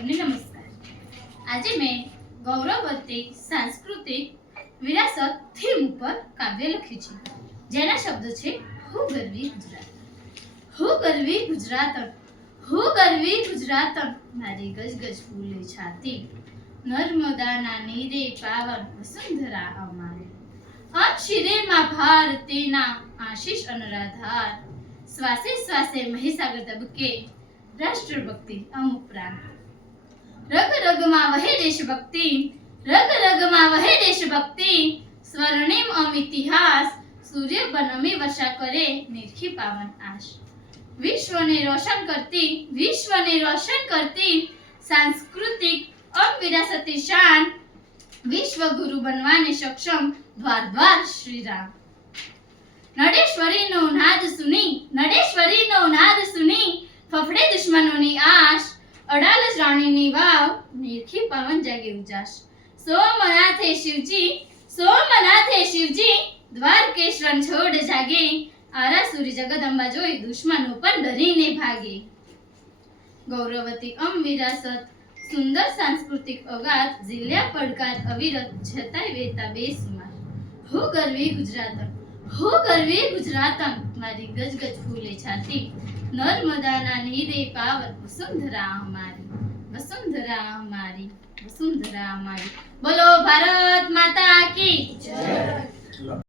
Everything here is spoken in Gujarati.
સૌને નમસ્કાર। આજે મેં ગૌરવવતી સાંસ્કૃતિક વિરાસત થીમ ઉપર કાવ્ય લખ્યું છે, જેના શબ્દો છે હું ગરવી ગુજરાત। હું ગરવી ગુજરાતન, હું ગરવી ગુજરાતન, મારી ગજગજ ફૂલે છાતી, નર્મદાના નીરે પાવન વસુંધરા અમારી। આમ શિરેમાં ભારતીના આશીષ અનરાધાર, શ્વાસે શ્વાસે મહીસાગર તબકે રાષ્ટ્રભક્તિ અમુક પ્રાણ। રગ રગમાં વહે દેશભક્તિ, રગ રગમાં વહે દેશભક્તિ, સ્વર્ણિમ અમ ઇતિહાસ, સૂર્ય બનમી વર્ષા કરે નિરખી પાવન આશ। વિશ્વને રોશન કરતી सांस्कृतिक अम विरासती शान, विश्व गुरु बनवाने सक्षम द्वार द्वार श्री राम। नडेश्वरी नो नाद सुनी फफड़े दुश्मनों आश, अडालज रानी नी वाव निरखी पावन जागे उजास। सोमनाथे शिवजी द्वारकेश रणछोड़ जागे, आरासुरी जगदंबा जोई दुश्मनों पर डरीने भागे। गौरवती अम विरासत सुंदर सांस्कृतिक अगाध, जिल्या પડકાર અવિરત છતાંય વેતા બેસુમાર। હું ગરવી ગુજરાતન, મારી ગજગજ ફૂલે છાતી, નર્મદાના નીરે પાવન વસુંધરા અમારી, વસુંધરા અમારી, વસુંધરા અમારી। બોલો ભારત માતા કી જય।